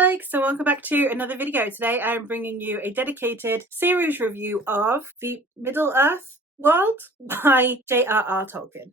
Alex, so welcome back to another video. Today I am bringing you a dedicated series review of the Middle-earth world by JRR Tolkien.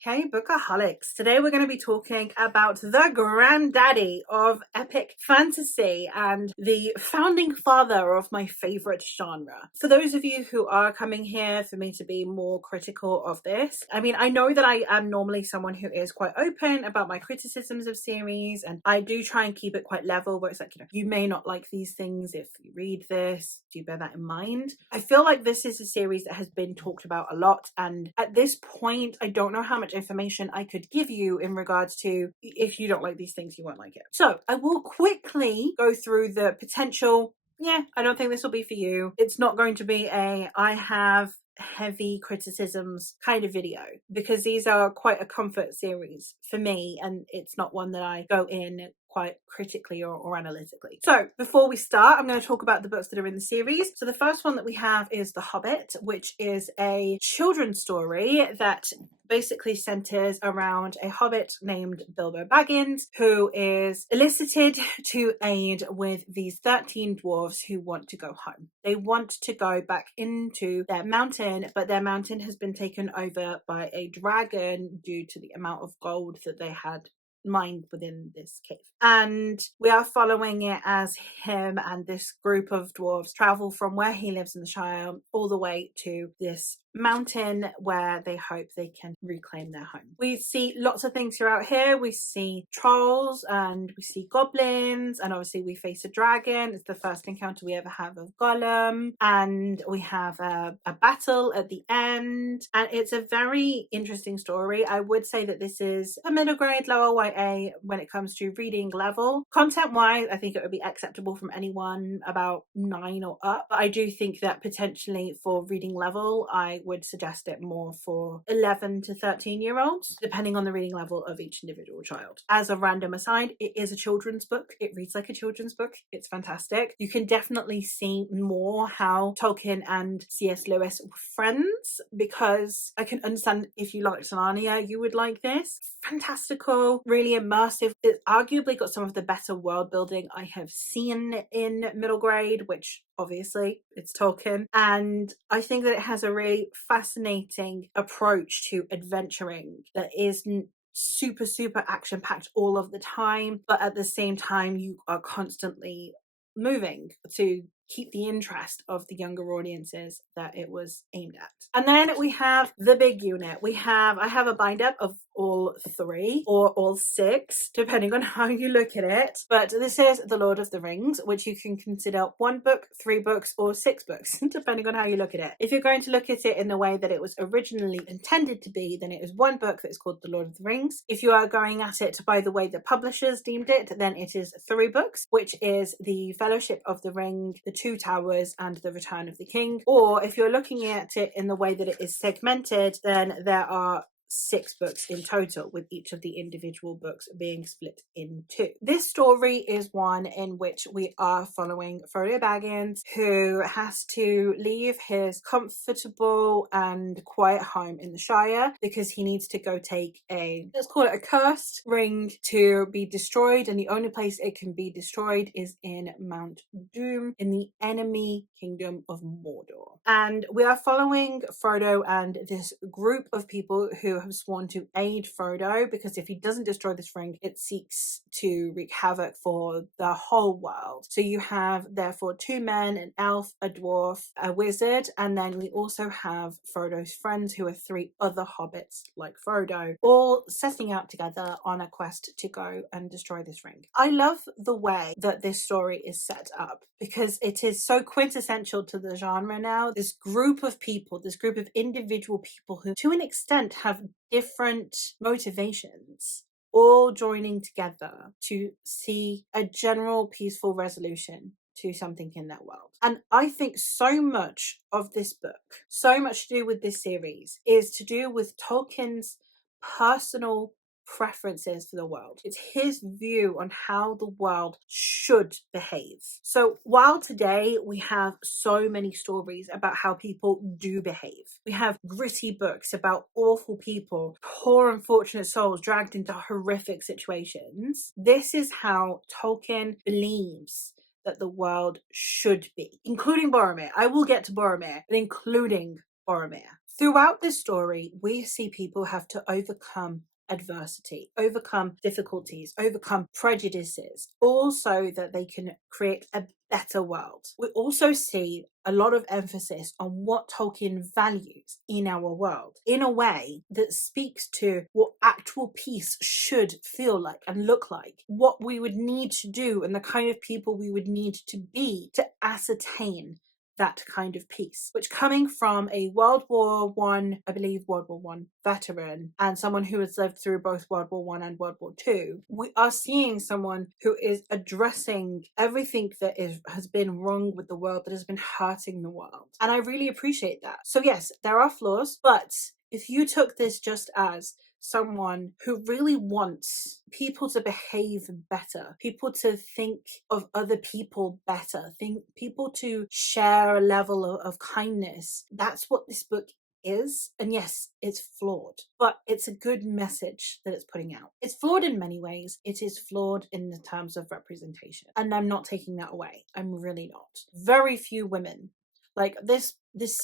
Hey Bookaholics, today we're going to be talking about the granddaddy of epic fantasy and the founding father of my favourite genre. For those of you who are coming here for me to be more critical of this, I mean, I know that I am normally someone who is quite open about my criticisms of series, and I do try and keep it quite level, but it's like, you may not like these things if you read this. Do bear that in mind. I feel like this is a series that has been talked about a lot, and at this point I don't know how much information I could give you in regards to if you don't like these things, you won't like it. So I will quickly go through the potential. Yeah, I don't think this will be for you. It's not going to be a I have heavy criticisms kind of video, because these are quite a comfort series for me, and it's not one that I go in quite critically or analytically. So before we start, I'm going to talk about the books that are in the series. So the first one that we have is The Hobbit, which is a children's story that basically centers around a hobbit named Bilbo Baggins, who is elicited to aid with these 13 dwarves who want to go home. They want to go back into their mountain, but their mountain has been taken over by a dragon due to the amount of gold that they had mined within this cave. And we are following it as him and this group of dwarves travel from where he lives in the Shire all the way to this mountain where they hope they can reclaim their home. We see lots of things throughout here. We see trolls and we see goblins, and obviously we face a dragon. It's the first encounter we ever have of Gollum, and we have a battle at the end, and it's a very interesting story. I would say that this is a middle grade, lower YA when it comes to reading level. Content wise, I think it would be acceptable from anyone about 9 or up, but I do think that potentially for reading level I would suggest it more for 11 to 13-year-olds, depending on the reading level of each individual child. As a random aside, it is a children's book. It reads like a children's book. It's fantastic. You can definitely see more how Tolkien and C.S. Lewis were friends, because I can understand if you liked Narnia, you would like this. Fantastical, really immersive. It's arguably got some of the better world building I have seen in middle grade, which obviously it's Tolkien, and I think that it has a really fascinating approach to adventuring that isn't super action packed all of the time, but at the same time you are constantly moving to keep the interest of the younger audiences that it was aimed at. And then we have the big unit. I have a bind up of all 3 or all 6, depending on how you look at it. But this is The Lord of the Rings, which you can consider 1 book, 3 books, or 6 books, depending on how you look at it. If you're going to look at it in the way that it was originally intended to be, then it is 1 book that is called The Lord of the Rings. If you are going at it by the way the publishers deemed it, then it is 3 books, which is The Fellowship of the Ring, The Two Towers, and The Return of the King. Or if you're looking at it in the way that it is segmented, then there are 6 books in total, with each of the individual books being split in 2. This story is one in which we are following Frodo Baggins, who has to leave his comfortable and quiet home in the Shire because he needs to go take let's call it a cursed ring to be destroyed, and the only place it can be destroyed is in Mount Doom, in the enemy kingdom of Mordor. And we are following Frodo and this group of people who have sworn to aid Frodo, because if he doesn't destroy this ring, it seeks to wreak havoc for the whole world. So you have therefore 2 men, an elf, a dwarf, a wizard, and then we also have Frodo's friends, who are 3 other hobbits like Frodo, all setting out together on a quest to go and destroy this ring. I love the way that this story is set up, because it is so quintessential to the genre now. This group of people, this group of individual people who to an extent have different motivations, all joining together to see a general peaceful resolution to something in their world. And I think so much of this book, so much to do with this series, is to do with Tolkien's personal preferences for the world. It's his view on how the world should behave. So while today we have so many stories about how people do behave, we have gritty books about awful people, poor unfortunate souls dragged into horrific situations, this is how Tolkien believes that the world should be, including Boromir. I will get to Boromir, but including Boromir. Throughout this story, we see people have to overcome adversity, overcome difficulties, overcome prejudices, all so that they can create a better world. We also see a lot of emphasis on what Tolkien values in our world in a way that speaks to what actual peace should feel like and look like, what we would need to do and the kind of people we would need to be to ascertain that kind of peace, which, coming from a World War One, I believe World War One veteran, and someone who has lived through both World War One and World War Two, we are seeing someone who is addressing everything that has been wrong with the world, that has been hurting the world. And I really appreciate that. So yes, there are flaws, but if you took this just as someone who really wants people to behave better, people to think of other people better, think people to share a level of kindness, that's what this book is. And yes, it's flawed, but it's a good message that it's putting out. It's flawed in many ways. It is flawed in the terms of representation, and I'm not taking that away. I'm really not. Very few women, like this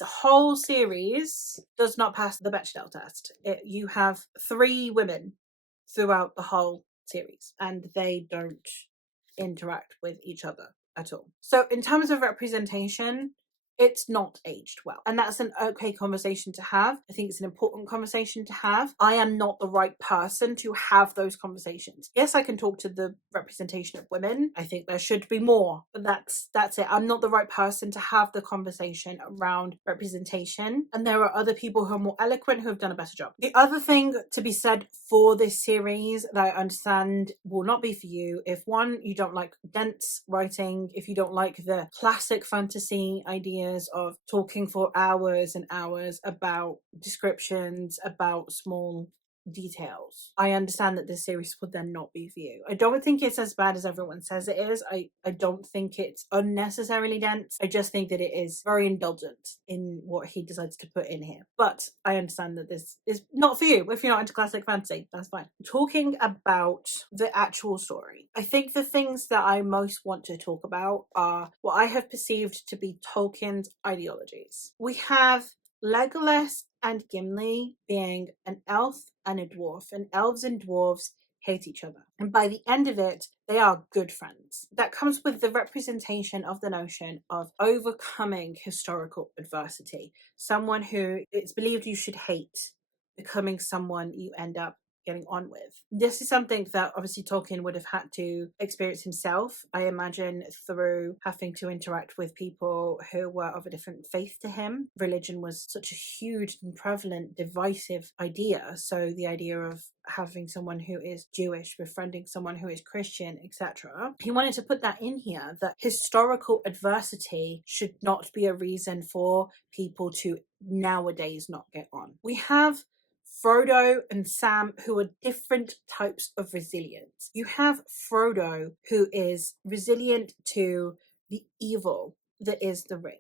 whole series does not pass the Bechdel test. You have 3 women throughout the whole series, and they don't interact with each other at all. So in terms of representation, it's not aged well. And that's an okay conversation to have. I think it's an important conversation to have. I am not the right person to have those conversations. Yes, I can talk to the representation of women. I think there should be more, but that's it. I'm not the right person to have the conversation around representation. And there are other people who are more eloquent who have done a better job. The other thing to be said for this series that I understand will not be for you, if one, you don't like dense writing, if you don't like the classic fantasy idea of talking for hours and hours about descriptions, about small details, I understand that this series would then not be for you. I don't think it's as bad as everyone says it is. I don't think it's unnecessarily dense. I just think that it is very indulgent in what he decides to put in here. But I understand that this is not for you. If you're not into classic fantasy, that's fine. Talking about the actual story, I think the things that I most want to talk about are what I have perceived to be Tolkien's ideologies. We have Legolas and Gimli being an elf and a dwarf, and elves and dwarves hate each other. And by the end of it, they are good friends. That comes with the representation of the notion of overcoming historical adversity. Someone who it's believed you should hate, becoming someone you end up getting on with. This is something that obviously Tolkien would have had to experience himself, I imagine, through having to interact with people who were of a different faith to him. Religion was such a huge and prevalent, divisive idea. So the idea of having someone who is Jewish befriending someone who is Christian, etc. He wanted to put that in here, that historical adversity should not be a reason for people to nowadays not get on. We have Frodo and Sam, who are different types of resilience. You have Frodo, who is resilient to the evil that is the ring.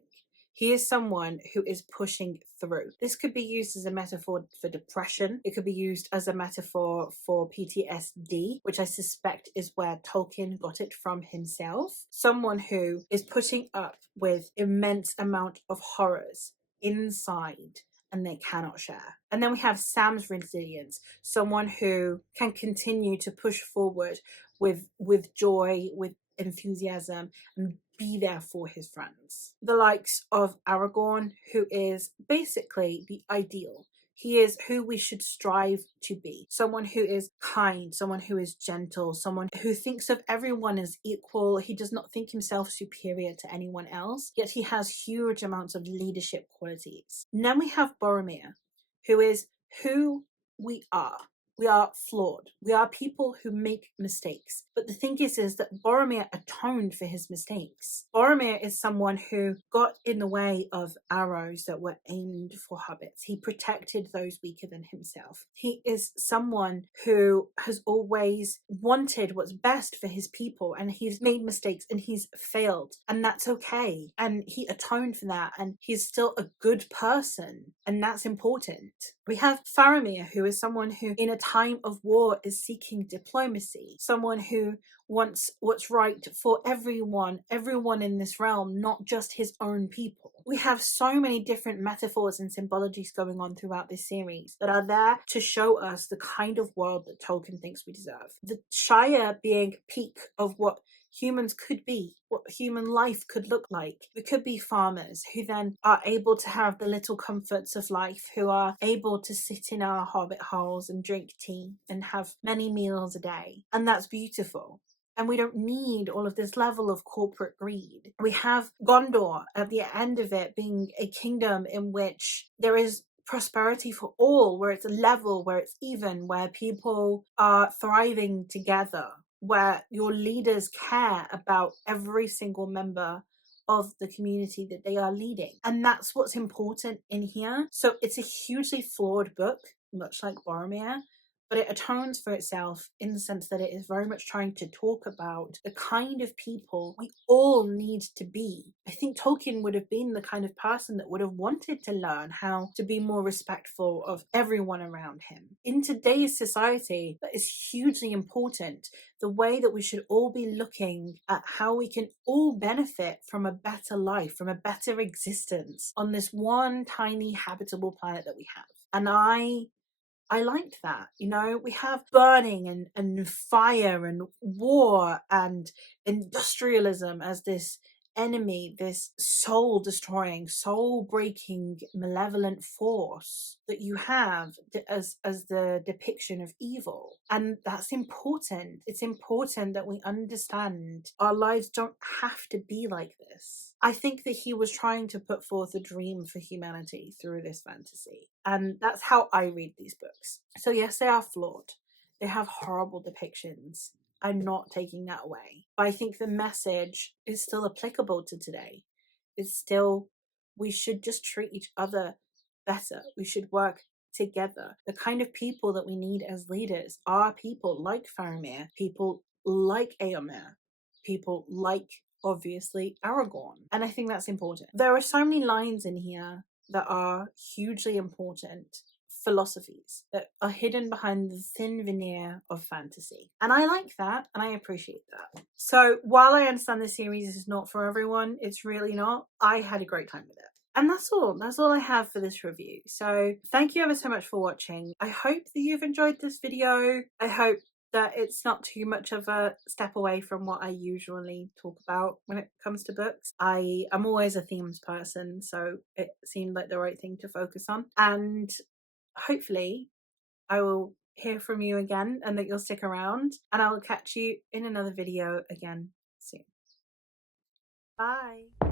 He is someone who is pushing through. This could be used as a metaphor for depression. It could be used as a metaphor for PTSD, which I suspect is where Tolkien got it from himself. Someone who is putting up with immense amount of horrors inside and they cannot share. And then we have Sam's resilience, someone who can continue to push forward with joy, with enthusiasm, and be there for his friends. The likes of Aragorn, who is basically the ideal. He is who we should strive to be. Someone who is kind, someone who is gentle, someone who thinks of everyone as equal. He does not think himself superior to anyone else, yet he has huge amounts of leadership qualities. And then we have Boromir, who is who we are. We are flawed. We are people who make mistakes. But the thing is that Boromir atoned for his mistakes. Boromir is someone who got in the way of arrows that were aimed for hobbits. He protected those weaker than himself. He is someone who has always wanted what's best for his people, and he's made mistakes and he's failed, and that's okay. And he atoned for that, and he's still a good person, and that's important. We have Faramir, who is someone who in a time of war is seeking diplomacy, someone who wants what's right for everyone in this realm, not just his own people. We have so many different metaphors and symbologies going on throughout this series that are there to show us the kind of world that Tolkien thinks we deserve. The Shire being peak of what humans could be, what human life could look like. We could be farmers who then are able to have the little comforts of life, who are able to sit in our hobbit holes and drink tea and have many meals a day. And that's beautiful. And we don't need all of this level of corporate greed. We have Gondor at the end of it being a kingdom in which there is prosperity for all, where it's level, where it's even, where people are thriving together, where your leaders care about every single member of the community that they are leading. And that's what's important in here. So it's a hugely flawed book, much like Boromir, but it atones for itself in the sense that it is very much trying to talk about the kind of people we all need to be. I think Tolkien would have been the kind of person that would have wanted to learn how to be more respectful of everyone around him. In today's society, that is hugely important. The way that we should all be looking at how we can all benefit from a better life, from a better existence on this one tiny habitable planet that we have. And I liked that. You know, we have burning and fire and war and industrialism as this enemy, this soul destroying, soul breaking, malevolent force that you have as the depiction of evil. And that's important. It's important that we understand our lives don't have to be like this. I think that he was trying to put forth a dream for humanity through this fantasy. And that's how I read these books. So yes, they are flawed. They have horrible depictions. I'm not taking that away. But I think the message is still applicable to today. It's still, we should just treat each other better. We should work together. The kind of people that we need as leaders are people like Faramir, people like Éomer, people like, obviously, Aragorn. And I think that's important. There are so many lines in here that are hugely important philosophies that are hidden behind the thin veneer of fantasy. And I like that, and I appreciate that. So while I understand this series is not for everyone, it's really not, I had a great time with it. And that's all I have for this review. So thank you ever so much for watching. I hope that you've enjoyed this video. I hope that it's not too much of a step away from what I usually talk about when it comes to books. I'm always a themes person, so it seemed like the right thing to focus on. And hopefully I will hear from you again and that you'll stick around, and I will catch you in another video again soon. Bye.